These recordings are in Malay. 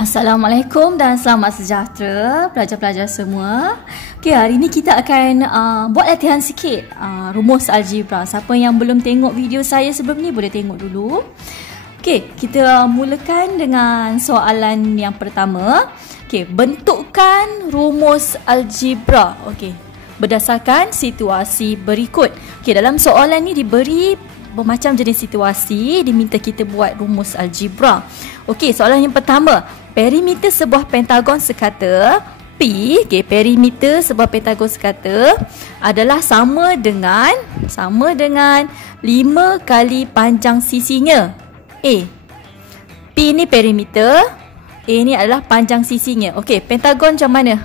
Assalamualaikum dan selamat sejahtera pelajar-pelajar semua. Okay, hari ni kita akan buat latihan sikit rumus algebra. Siapa yang belum tengok video saya sebelum ni boleh tengok dulu. Okay, kita mulakan dengan soalan yang pertama. Okay, bentukkan rumus algebra. Okay, berdasarkan situasi berikut. Okay, dalam soalan ni diberi bermacam jenis situasi, diminta kita buat rumus algebra. Okey, soalan yang pertama. Perimeter sebuah pentagon sekata P, okey, perimeter sebuah pentagon sekata adalah sama dengan 5 kali panjang sisinya. A. P ni perimeter, A ni adalah panjang sisinya. Okey, pentagon macam mana?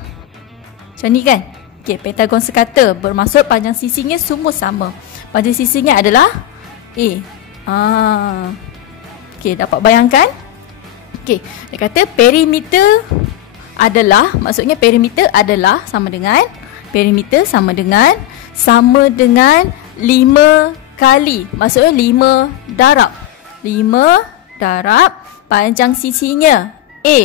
Macam ni kan? Okey, pentagon sekata bermaksud panjang sisinya semua sama. Panjang sisinya adalah A. Okey, dapat bayangkan? Okey, dia kata perimeter adalah, maksudnya perimeter adalah sama dengan 5 kali. Maksudnya 5 darab panjang sisinya A.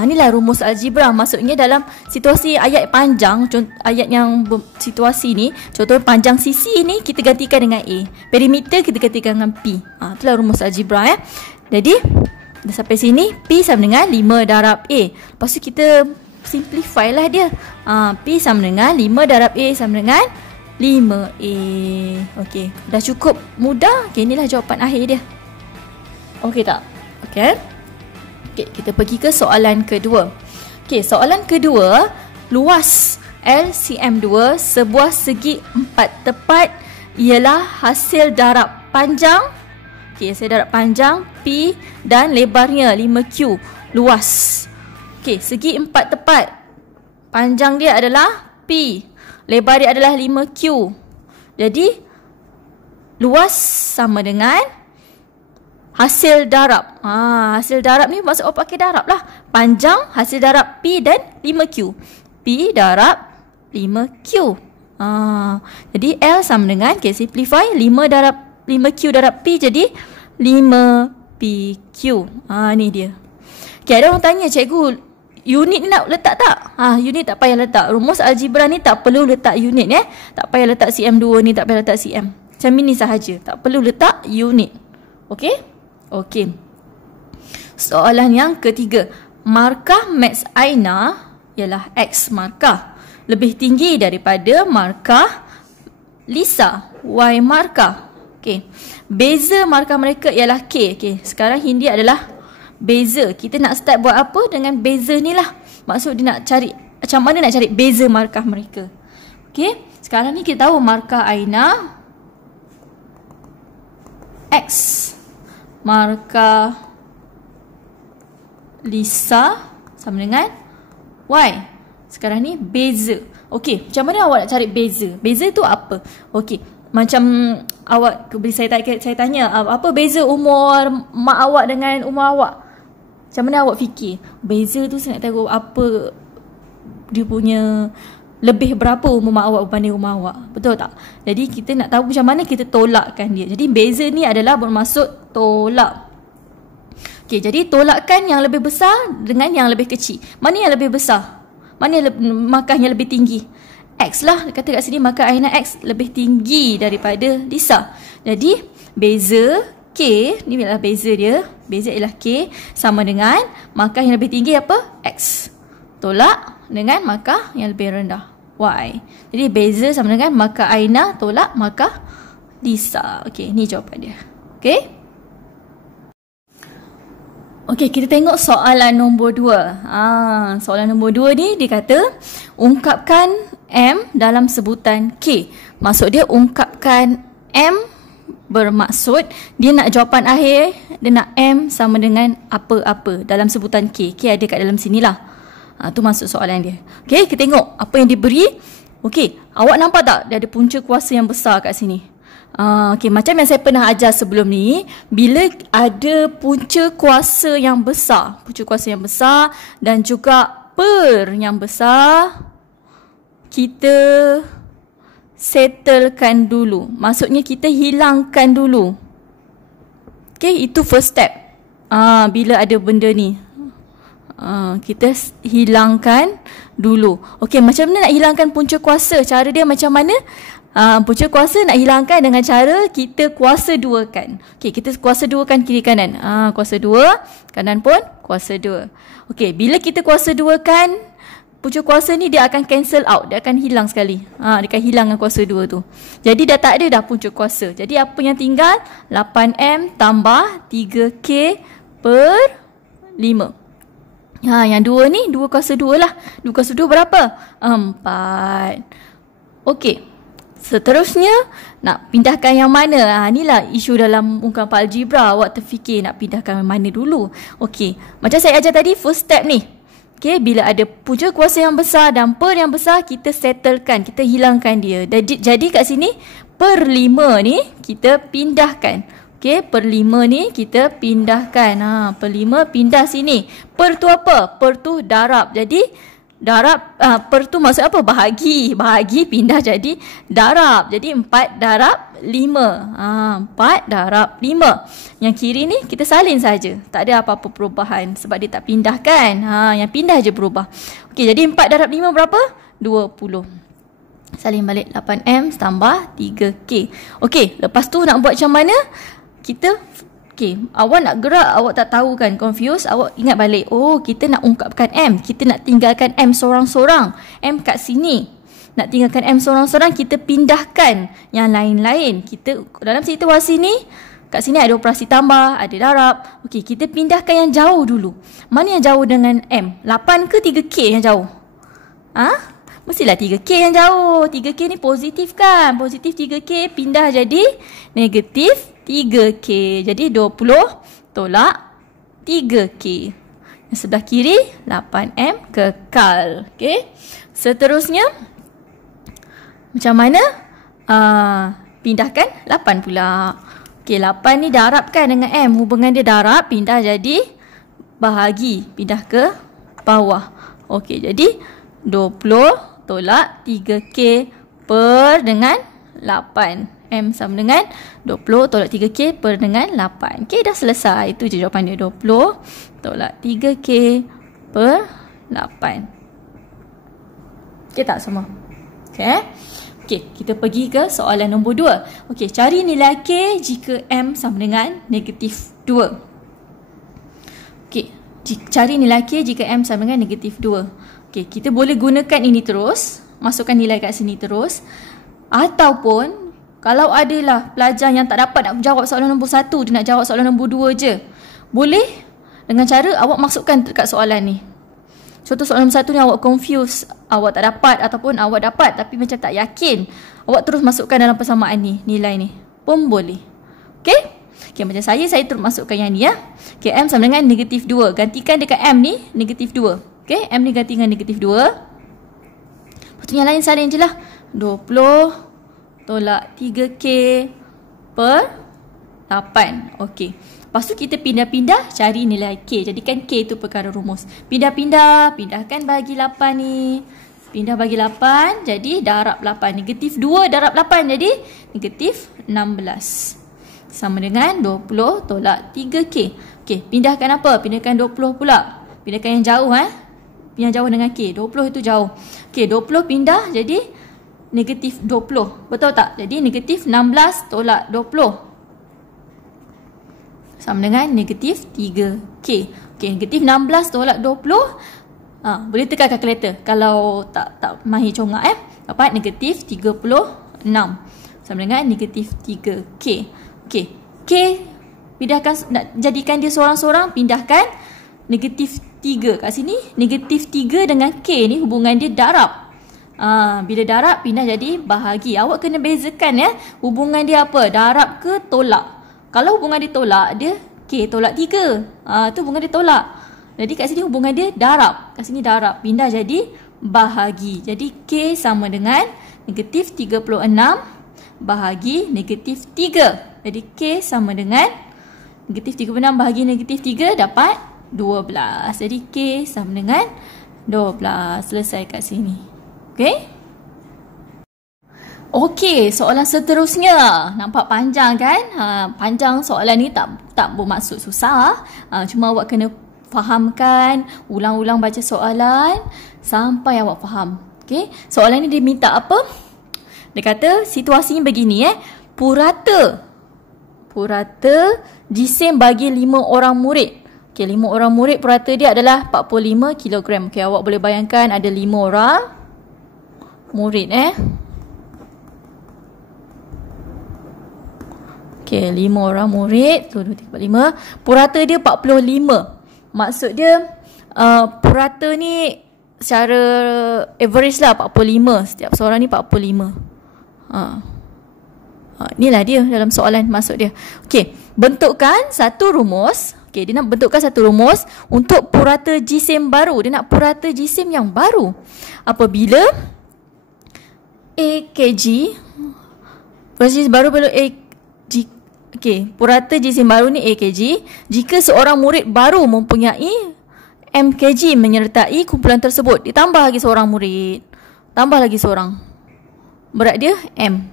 Inilah rumus algebra. Maksudnya dalam situasi ayat panjang, ayat yang situasi ni, contoh panjang sisi ni kita gantikan dengan A, perimeter kita gantikan dengan P. Itulah rumus algebra ya. Jadi dah sampai sini P sama dengan 5 darab A. Lepas tu kita simplify lah dia. P sama dengan 5 darab A sama dengan 5A. Okey, dah cukup mudah. Okey, inilah jawapan akhir dia. Okey tak? Okey. Okey, kita pergi ke soalan kedua. Okey, soalan kedua, luas LCM2 sebuah segi 4 tepat ialah hasil darab panjang. Okey, hasil darab panjang P dan lebarnya 5Q. Luas. Okey, segi 4 tepat. Panjang dia adalah P, lebar dia adalah 5Q. Jadi luas sama dengan hasil darab. Hasil darab ni maksud pakai darab lah. Panjang hasil darab P dan 5Q. P darab 5Q. Jadi L sama dengan, okay, simplify, 5 darab 5Q darab P jadi 5PQ. Ni dia. Okay, ada orang tanya, cikgu, unit ni nak letak tak? Unit tak payah letak. Rumus algebra ni tak perlu letak unit ya. Tak payah letak CM2 ni, tak payah letak CM. Macam ni sahaja. Tak perlu letak unit. Okey? Okey. Soalan yang ketiga. Markah Max Aina ialah X markah lebih tinggi daripada markah Lisa, Y markah. Okey. Beza markah mereka ialah K. Okey, sekarang Hindi adalah beza. Kita nak start buat apa dengan beza ni lah. Maksud dia nak cari macam mana nak cari beza markah mereka. Okey, sekarang ni kita tahu markah Aina X, markah Lisa sama dengan Y. Sekarang ni beza. Okey, macam mana awak nak cari beza? Beza tu apa? Okey, macam awak, saya tanya, apa beza umur mak awak dengan umur awak? Macam mana awak fikir? Beza tu saya nak tahu apa dia punya, lebih berapa umur mak awak berbanding umur awak. Betul tak? Jadi kita nak tahu macam mana kita tolakkan dia. Jadi beza ni adalah bermaksud tolak. Okey, jadi tolakkan yang lebih besar dengan yang lebih kecil. Mana yang lebih besar? Mana yang markahnya lebih tinggi? X lah, kata kat sini markah Aina X lebih tinggi daripada Lisa. Jadi beza K, ni adalah beza dia, beza ialah K sama dengan markah yang lebih tinggi apa? X. Tolak dengan markah yang lebih rendah, Y. Jadi beza sama dengan markah Aina tolak markah Lisa. Okey, ni jawapan dia. Okey. Okey, kita tengok soalan nombor 2. Soalan nombor 2 ni dia kata ungkapkan M dalam sebutan K. Maksud dia ungkapkan M bermaksud dia nak jawapan akhir, dia nak M sama dengan apa-apa dalam sebutan K. K ada kat dalam sinilah. Tu maksud soalan dia. Okey, kita tengok apa yang diberi. Okey, awak nampak tak dia ada punca kuasa yang besar kat sini? Okey, macam yang saya pernah ajar sebelum ni, bila ada punca kuasa yang besar, dan juga per yang besar, kita settlekan dulu. Maksudnya kita hilangkan dulu. Okey, itu first step. Bila ada benda ni. Kita hilangkan dulu. Okey, macam mana nak hilangkan punca kuasa? Cara dia macam mana? Punca kuasa nak hilangkan dengan cara kita kuasa duakan. Okey, kita kuasa duakan kiri kanan. Kuasa 2, kanan pun kuasa 2. Okey, bila kita kuasa duakan, punca kuasa ni dia akan cancel out. Dia akan hilang sekali. Dia akan hilang dengan kuasa 2 tu. Jadi dah tak ada dah punca kuasa. Jadi apa yang tinggal? 8M tambah 3K per 5. Yang 2 ni 2 kuasa 2 lah. 2 kuasa 2 berapa? 4. Okey. Seterusnya nak pindahkan yang mana? Inilah isu dalam ungkapan algebra. Awak terfikir nak pindahkan yang mana dulu. Okey. Macam saya ajar tadi, first step ni. Okey, bila ada punca kuasa yang besar dan per yang besar, kita settlekan, kita hilangkan dia. Jadi kat sini per 5 ni kita pindahkan. Okey, per 5 ni kita pindahkan. Per 5 pindah sini. Per tu apa? Per tu darab. Jadi darab, per tu maksud apa? Bahagi. Bahagi pindah jadi darab. Jadi 4 darab 5. 4 darab 5. Yang kiri ni kita salin saja. Tak ada apa-apa perubahan sebab dia tak pindahkan. Yang pindah je berubah. Okey, jadi 4 darab 5 berapa? 20. Salin balik 8M tambah 3K. Okey, lepas tu nak buat macam mana? Awak nak gerak, awak tak tahu kan, confused, awak ingat balik. Kita nak ungkapkan M, kita nak tinggalkan M sorang-sorang. M kat sini. Nak tinggalkan M sorang-sorang, kita pindahkan yang lain-lain. Kita dalam situasi ni, kat sini ada operasi tambah, ada darab. Okey, kita pindahkan yang jauh dulu. Mana yang jauh dengan M? 8 ke 3K yang jauh? Mestilah 3K yang jauh. 3K ni positif kan? Positif 3K pindah jadi negatif 3K. Jadi 20 tolak 3K. Yang sebelah kiri 8M kekal. Okey. Seterusnya macam mana? Pindahkan 8 pula. Okey, 8 ni darabkan dengan M. Hubungan dia darab, pindah jadi bahagi. Pindah ke bawah. Okey, jadi 20 tolak 3K per dengan 8. M sama dengan 20 tolak 3K per dengan 8. Okey, dah selesai. Itu je jawapan dia. 20 tolak 3K per 8. Okey tak semua? Okey. Okey, kita pergi ke soalan nombor 2. Okey, cari nilai K jika M sama dengan negatif 2. Okey, cari nilai K jika M sama dengan negatif 2. Okey, kita boleh gunakan ini terus. Masukkan nilai kat sini terus. Ataupun kalau adalah pelajar yang tak dapat nak jawab soalan nombor 1, dia nak jawab soalan nombor 2 je. Boleh dengan cara awak masukkan dekat soalan ni. Contoh soalan nombor 1 ni awak confuse, awak tak dapat ataupun awak dapat tapi macam tak yakin. Awak terus masukkan dalam persamaan ni, nilai ni. Pun boleh. Okey? Okey, macam saya terus masukkan yang ni ya. Okey, M sama dengan negatif 2. Gantikan dekat M ni negatif 2. Okey, M ni ganti dengan negatif 2. Lepas tu yang lain salin je lah. 20 tolak 3K per 8. Okey. Lepas tu kita pindah-pindah cari nilai K. Jadikan K itu perkara rumus. Pindah-pindah. Pindahkan bagi 8 ni. Pindah bagi 8. Jadi darab 8. Negatif 2 darab 8. Jadi negatif 16. Sama dengan 20 tolak 3K. Okey. Pindahkan apa? Pindahkan 20 pula. Pindahkan yang jauh. Yang jauh dengan K. 20 itu jauh. Okey. 20 pindah jadi negatif 20. Betul tak? Jadi negatif 16 tolak 20. Sama dengan negatif 3K. Okey, negatif 16 tolak 20. Boleh tekan kalkulator. Kalau tak mahir congak dapat negatif 36. Sama dengan negatif 3K. Okey, K pindahkan, nak jadikan dia seorang-seorang, pindahkan negatif 3 kat sini. Negatif 3 dengan K ni hubungan dia darab. Bila darab pindah jadi bahagi. Awak kena bezakan ya, hubungan dia apa? Darab ke tolak? Kalau hubungan dia tolak, dia K tolak 3. Tu hubungan dia tolak. Jadi kat sini hubungan dia darab. Kat sini darab, pindah jadi bahagi. Jadi K sama dengan negatif 36 bahagi negatif 3. Jadi K sama dengan negatif 36 bahagi negatif 3 dapat 12. Jadi K sama dengan 12. Selesai kat sini. Okey. Okey, soalan seterusnya. Nampak panjang kan? Panjang soalan ni tak bermaksud susah. Cuma awak kena fahamkan, ulang-ulang baca soalan sampai awak faham. Okey, soalan ni dia minta apa? Dia kata situasinya begini Purata jisim bagi 5 orang murid. Okey, 5 orang murid purata dia adalah 45 kg. Okey, awak boleh bayangkan ada 5 orang murid Okey, 5 orang murid. 1, 2, 3, 4, 5. Purata dia 45. Maksud dia purata ni secara average lah 45. Setiap seorang ni 45. Inilah dia dalam soalan maksud dia. Okey, bentukkan satu rumus. Okey, dia nak bentukkan satu rumus untuk purata jisim baru. Dia nak purata jisim yang baru. Apabila A kg, purata jisim baru perlu A Okey, purata jisim baru ni A kg. Jika seorang murid baru mempunyai M kg menyertai kumpulan tersebut, ditambah lagi seorang murid, tambah lagi seorang, berat dia M.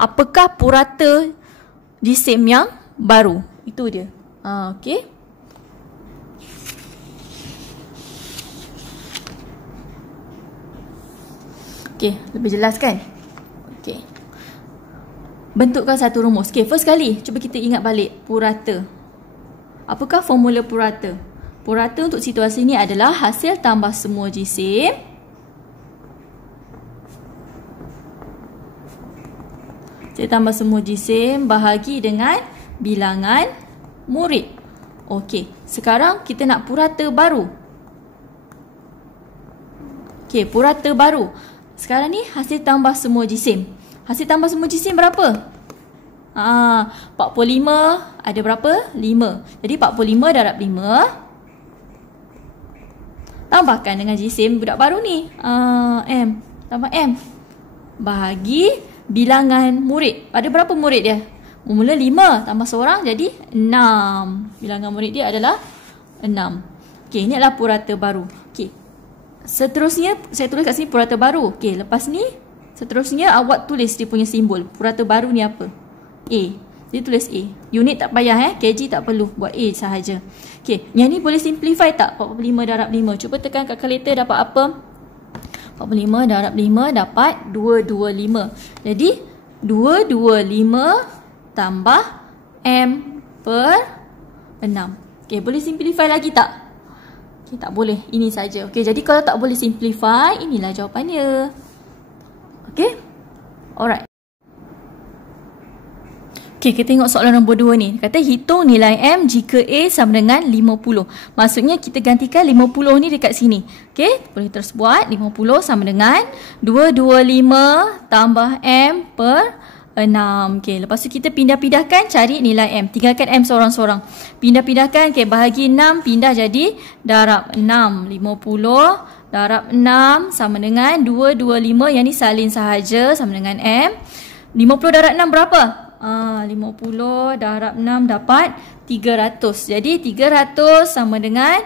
Apakah purata jisim yang baru? Itu dia. Okey. Okey, lebih jelas kan? Okey. Bentukkan satu rumus. Okey, first kali cuba kita ingat balik purata. Apakah formula purata? Purata untuk situasi ini adalah hasil tambah semua jisim bahagi dengan bilangan murid. Okey, sekarang kita nak purata baru. Okey, purata baru. Sekarang ni hasil tambah semua jisim. Hasil tambah semua jisim berapa? 45 ada berapa? 5. Jadi 45 darab 5 tambahkan dengan jisim budak baru ni. M. Tambah M. Bahagi bilangan murid. Ada berapa murid dia? Mula 5 tambah seorang jadi 6. Bilangan murid dia adalah 6. Okey, ini adalah purata baru. Okey. Seterusnya saya tulis kat sini purata baru. Okey, lepas ni seterusnya awak tulis dia punya simbol. Purata baru ni apa? A. Dia tulis A. Unit tak payah kg tak perlu, buat A sahaja. Okey, yang ni boleh simplify tak? 45 darab 5. Cuba tekan kalkulator, dapat apa? 45 darab 5 dapat 225. Jadi 225 tambah M per 6. Okey, boleh simplify lagi tak? Okey, tak boleh. Ini saja. Okey, jadi kalau tak boleh simplify, inilah jawapannya. Okey? Alright. Okey, kita tengok soalan nombor 2 ni. Kata hitung nilai M jika A sama dengan 50. Maksudnya kita gantikan 50 ni dekat sini. Okey, boleh terus buat. 50 sama dengan 225 tambah M per 6. Okey, lepas tu kita pindah-pindahkan cari nilai M. Tinggalkan M seorang-seorang. Pindah-pindahkan, okey, bahagi 6 pindah jadi darab 6. 50 darab 6 sama dengan 225, yang ni salin sahaja sama dengan M. 50 darab 6 berapa? 50 darab 6 dapat 300. Jadi 300 sama dengan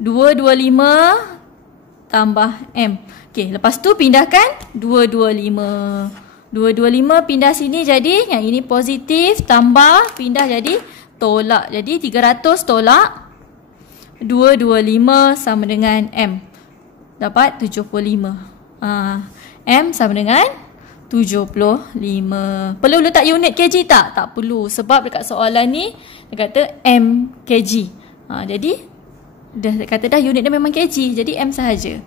225 tambah M. Okey, lepas tu pindahkan 225. 225 pindah sini jadi yang ini positif, tambah pindah jadi tolak. Jadi 300 tolak 225 sama dengan M. Dapat 75. M sama dengan 75. Perlu letak unit kg tak? Tak perlu, sebab dekat soalan ni dia kata M kg. Jadi dah kata dah unit dia memang kg, jadi M sahaja.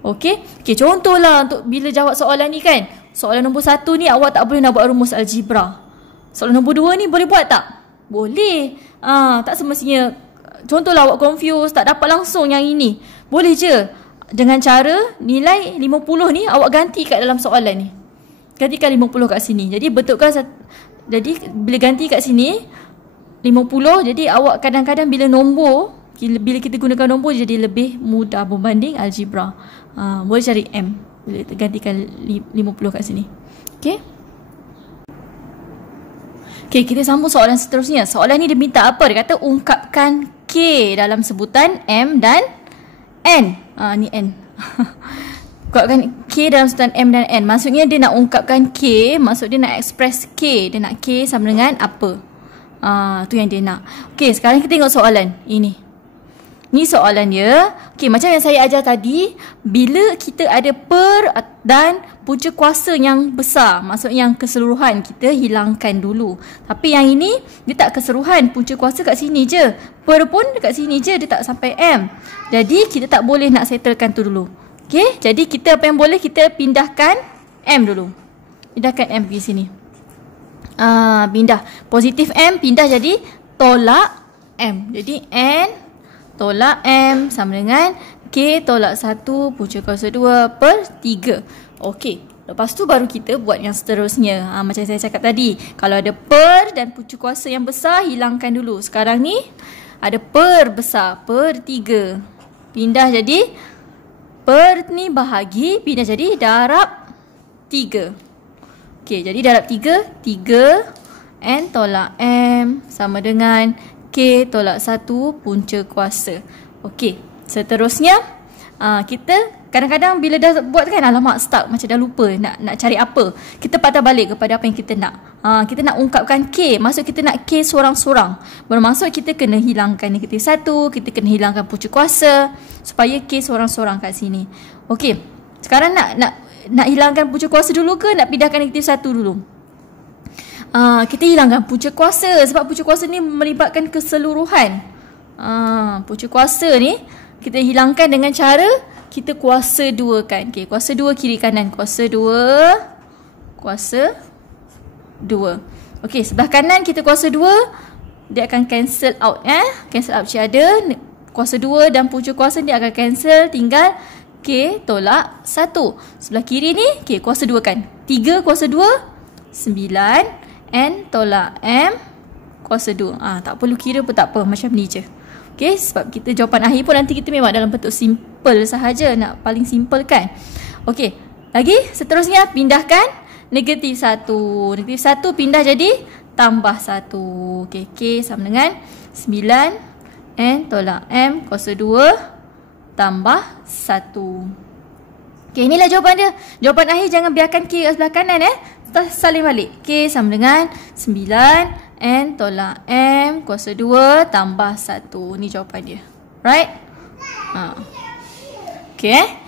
Okey. Okey, contohlah untuk bila jawab soalan ni kan. Soalan nombor 1 ni awak tak boleh nak buat rumus algebra. Soalan nombor 2 ni boleh buat tak? Boleh. Tak semestinya. Contohlah awak confused, tak dapat langsung yang ini. Boleh je. Dengan cara nilai 50 ni awak ganti kat dalam soalan ni. Gantikan 50 kat sini. Jadi betulkan, jadi bila ganti kat sini 50, jadi awak kadang-kadang bila nombor, bila kita gunakan nombor jadi lebih mudah berbanding algebra. Boleh cari M bila gantikan 50 kat sini. Okey. Okey, kita sambung soalan seterusnya. Soalan ni dia minta apa? Dia kata ungkapkan K dalam sebutan M dan N. Ni N. Ungkapkan K dalam sebutan M dan N. Maksudnya dia nak ungkapkan K, maksud dia nak express K. Dia nak K sama dengan apa? Tu yang dia nak. Okey, sekarang kita tengok soalan ini. Ni soalan dia. Okey, macam yang saya ajar tadi, bila kita ada per dan punca kuasa yang besar, maksudnya yang keseluruhan, kita hilangkan dulu. Tapi yang ini, dia tak keseluruhan, punca kuasa kat sini je. Per pun dekat sini je, dia tak sampai M. Jadi, kita tak boleh nak settlekan tu dulu. Okey, jadi kita apa yang boleh, kita pindahkan M dulu. Pindahkan M pergi sini. Pindah. Positif M, pindah jadi tolak M. Jadi, N tolak M sama dengan K tolak 1 punca kuasa 2 per 3. Okey. Lepas tu baru kita buat yang seterusnya. Macam saya cakap tadi. Kalau ada per dan punca kuasa yang besar, hilangkan dulu. Sekarang ni ada per besar. Per 3. Pindah jadi per ni bahagi. Pindah jadi darab 3. Okey. Jadi darab 3. 3 N tolak M sama dengan K tolak 1 punca kuasa. Okey, seterusnya kita kadang-kadang bila dah buat kan, alamak stuck, macam dah lupa nak cari apa. Kita patah balik kepada apa yang kita nak. Kita nak ungkapkan K, maksud kita nak K sorang-sorang. Bermaksud kita kena hilangkan negatif 1, kita kena hilangkan punca kuasa supaya K sorang-sorang kat sini. Okey, sekarang nak hilangkan punca kuasa dulu ke nak pindahkan negatif 1 dulu? Kita hilangkan punca kuasa sebab punca kuasa ni melibatkan keseluruhan. Punca kuasa ni kita hilangkan dengan cara kita kuasa 2 kan. Okay, kuasa 2 kiri kanan. Kuasa 2. Kuasa 2. Okey, sebelah kanan kita kuasa 2. Dia akan cancel out. Cancel out macam ada. Kuasa 2 dan punca kuasa dia akan cancel. Tinggal K tolak 1. Sebelah kiri ni, okay, kuasa 2 kan. 3 kuasa 2. 9. N tolak M kuasa 2. Tak perlu kira pun tak apa. Macam ni je. Okay, sebab kita jawapan akhir pun nanti kita memang dalam bentuk simple sahaja. Nak paling simple kan. Okay, lagi seterusnya pindahkan negatif 1. Negatif 1 pindah jadi tambah 1. Okay, K sama dengan 9 N tolak M kuasa 2 tambah 1. Okay, inilah jawapan dia. Jawapan akhir jangan biarkan K kat sebelah kanan salin balik. K sama dengan 9 N tolak M kuasa 2 tambah 1. Ni jawapan dia. Right? Okay.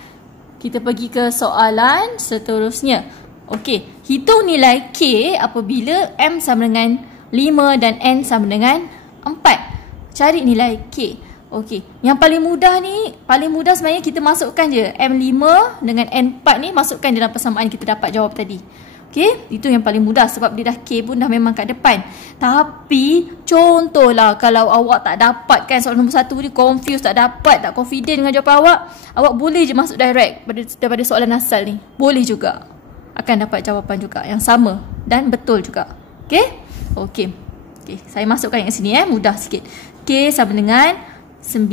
Kita pergi ke soalan seterusnya. Okay. Hitung nilai K apabila M sama dengan 5 dan N sama dengan 4. Cari nilai K. Okay. Yang paling mudah sebenarnya kita masukkan je M5 dengan N4 ni, masukkan dalam persamaan kita dapat jawab tadi. Okay, itu yang paling mudah sebab dia dah K pun dah memang kat depan. Tapi contohlah kalau awak tak dapat kan soalan nombor 1 ni, confused, tak dapat, tak confident dengan jawapan awak boleh je masuk direct daripada soalan asal ni. Boleh juga. Akan dapat jawapan juga yang sama dan betul juga. Okay? Okay. Okay, saya masukkan yang sini mudah sikit. K sama dengan 9,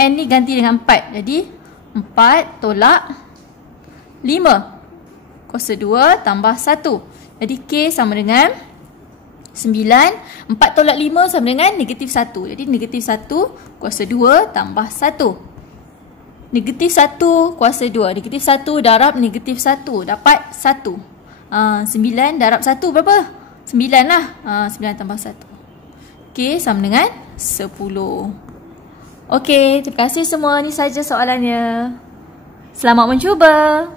N ni ganti dengan 4. Jadi 4 tolak 5. Kuasa 2 tambah 1. Jadi K sama dengan 9. 4 tolak 5 sama dengan negatif 1. Jadi negatif 1 kuasa 2 tambah 1. Negatif 1 kuasa 2. Negatif 1 darab negatif 1. Dapat 1. 9 darab 1 berapa? 9 lah. 9 tambah 1. K sama dengan 10. Okey, terima kasih semua. Ni saja soalannya. Selamat mencuba.